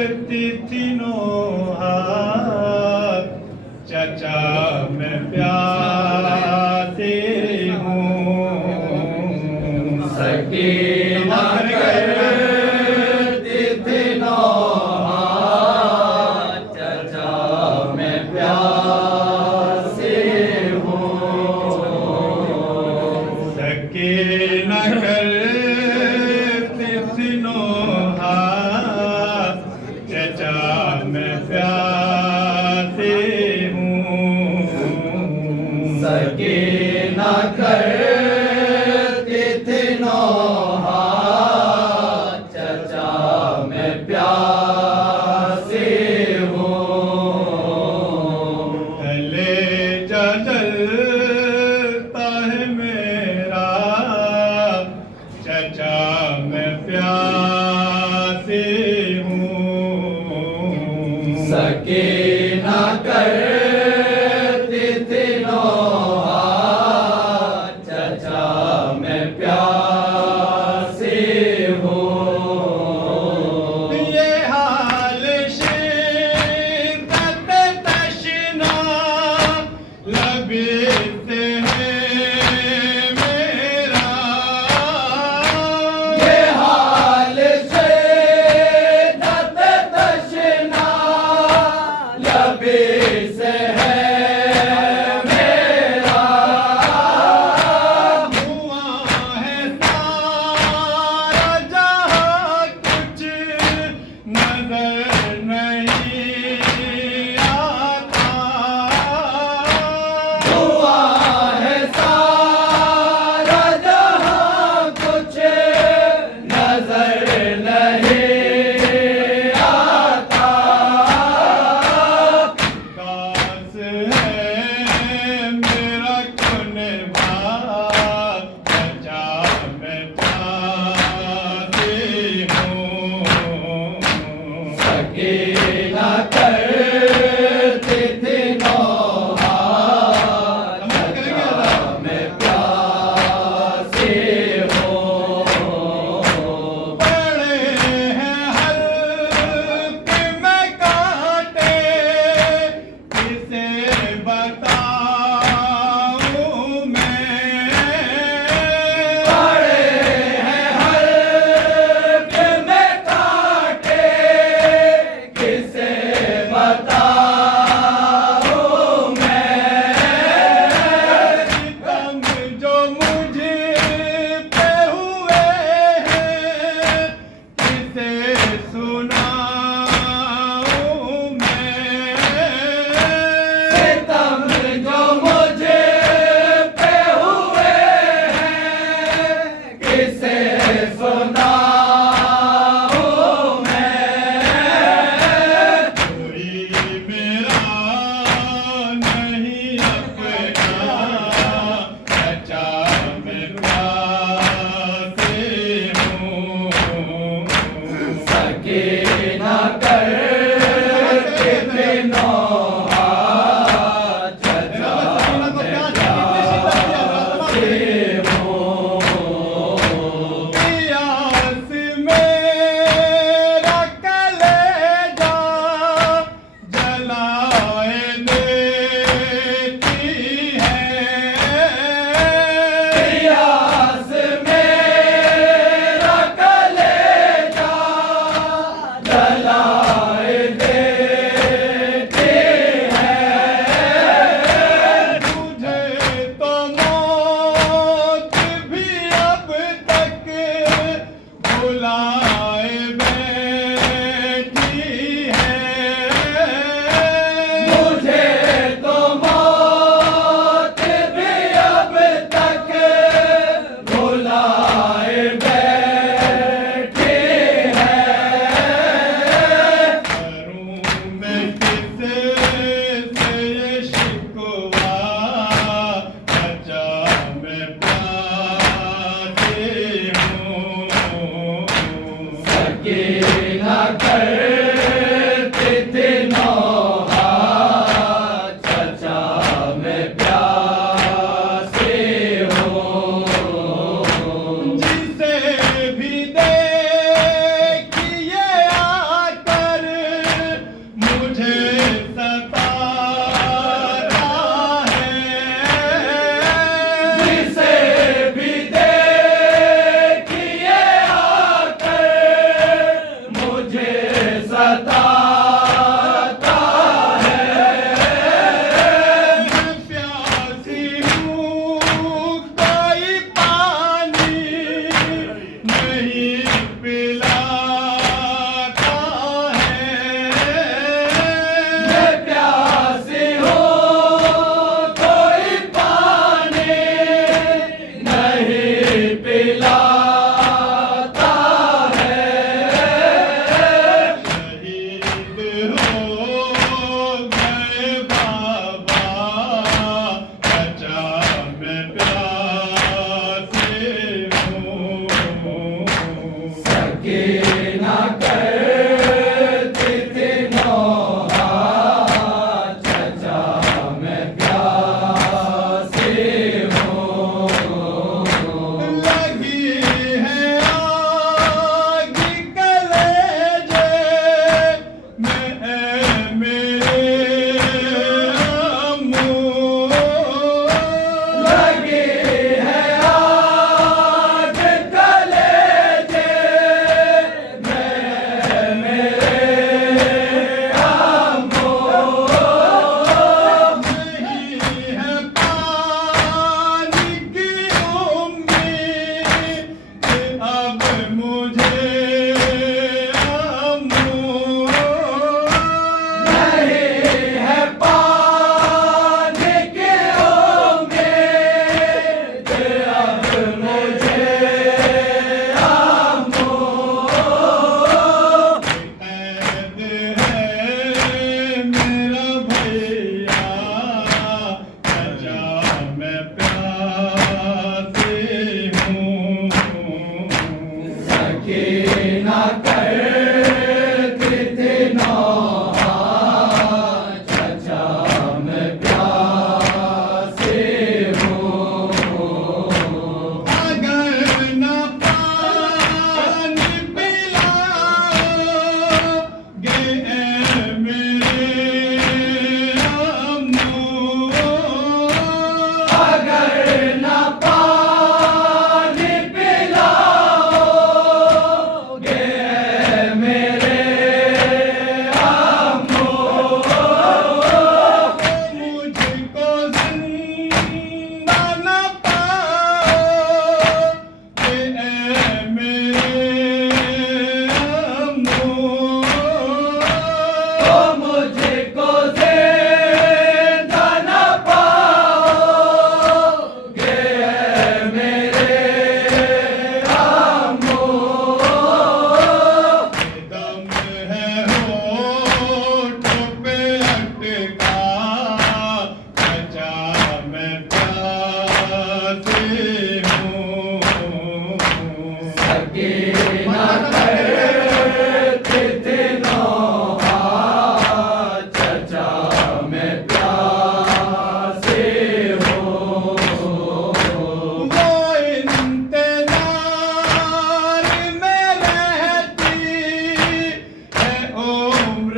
तीनों हाथ चचा मैं प्यासे हूँ सके न करती तीनों हाथ चचा मैं प्यासे हूँ सके न करती तीनों हाथ चचा मैं प्यासे हूँ सके न करती तीनों हाथ चचा मैं प्यासे हूँ गले जलता है मेरा चचा मैं प्यासे हूँ सके न करती तीनों हाथ चचा मैं प्यासे हूँ ये हाल शिद्दत तशना लबीत है मेरा ये हाल से दत तशना लबे से है मेरा धुआं है सारा जहां कुछ नजर नहीं आता धुआं है सारा जहां कुछ नजर नहीं आता काश है मेरा कुनबा चचा मैं चाहती हूँ सके न करती तीनों हाथ चचा मैं प्यासे हूँ बड़े हैं हल्के में कांटे किसे बताऊं मैं बड़े हैं हल्के में कांटे किसे बताऊं मैं सितम जो मुझे पे हुए हैं किसे सुनाऊं मैं सितम जो मुझे पे हुए हैं किसे सुनाऊं मैं कोई मेरा नहीं अपना चचा मैं प्यासे हूँ सके न करती तीनों हाथ चचा मैं प्यासे हूँ प्यास मेरा कलेजा जलाए देती है प्यास मेरा कलेजा जलाए बताता मैं प्यासी हूँ कोई पानी नहीं पिलाता है मैं प्यासी हूँ कोई पानी नहीं पिलाता है शहीद हो गए बाबा बचा मैं प्यासे हूँ सकीना करती थी नौहा चचा मैं प्यासी हूँ लगी है आग कलेजे में मेरे अम्मू लगी है आग कलेजे में मेरे अम्मू नहीं है पानी की उम्मीद अब मुझे अम्मू नहीं है पानी की उम्मीद अब मुझे अम्मू कैद है मेरा भैया बचा मैं प्यासे हूँ सकीना करती थी नौहा चचा मैं प्यासी हूँ अगर न पानी पिलाओगे मेरे अम्मू अगर न पानी पिलाओगे मेरे अम्मू मुझको जिंदा न पाओगे मेरे अम्मू तो मुझको जिंदा न पाओगे मेरे अम्मू दम है होठों पे अटका बचा मैं प्यासे हूँ सकीना करती थी नौहा चचा मैं प्यासी हूँ वो इंतजार में रहती है उम्र